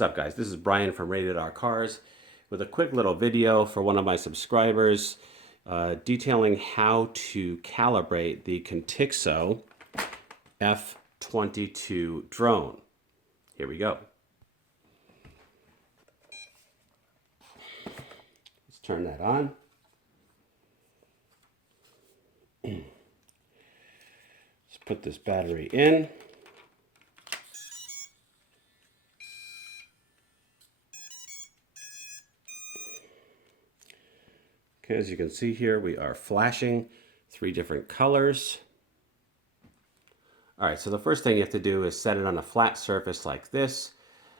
What's up, guys? This is Brian from Rated R Cars with a quick little video for one of my subscribers detailing how to calibrate the Contixo F20 drone. Here we go. Let's turn that on. Let's put this battery in. Okay, as you can see here, we are flashing 3 different colors. All right, so the first thing you have to do is set it on a flat surface like this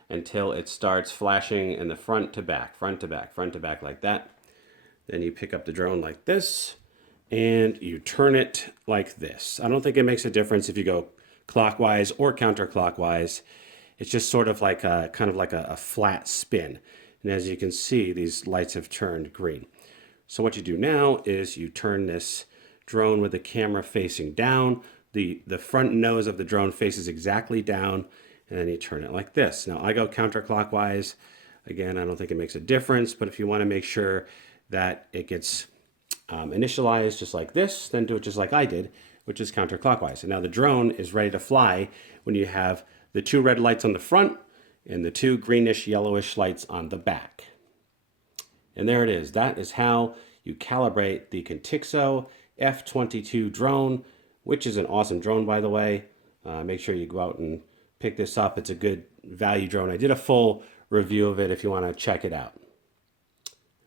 until it starts flashing in the front to back, front to back, front to back like that. Then you pick up the drone like this and you turn it like this. I don't think it makes a difference if you go clockwise or counterclockwise. It's just sort of like a kind of like a flat spin. And as you can see, these lights have turned green. So what you do now is you turn this drone with the camera facing down. The front nose of the drone faces exactly down, and then you turn it like this. Now I go counterclockwise. Again, I don't think it makes a difference, but if you want to make sure that it gets initialized just like this, then do it just like I did, which is counterclockwise. And now the drone is ready to fly when you have the 2 red lights on the front and the 2 greenish yellowish lights on the back. And there it is. That is how you calibrate the Contixo F20 drone, which is an awesome drone, by the way. Make sure you go out and pick this up. It's a good value drone. I did a full review of it if you want to check it out.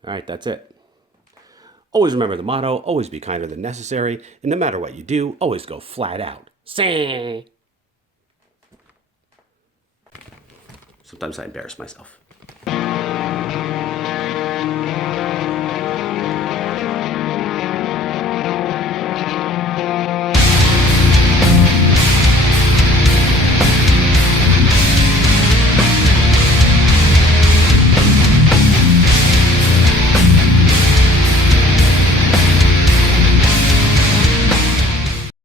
All right, that's it. Always remember the motto, always be kinder than necessary, and no matter what you do, always go flat out. Sometimes I embarrass myself.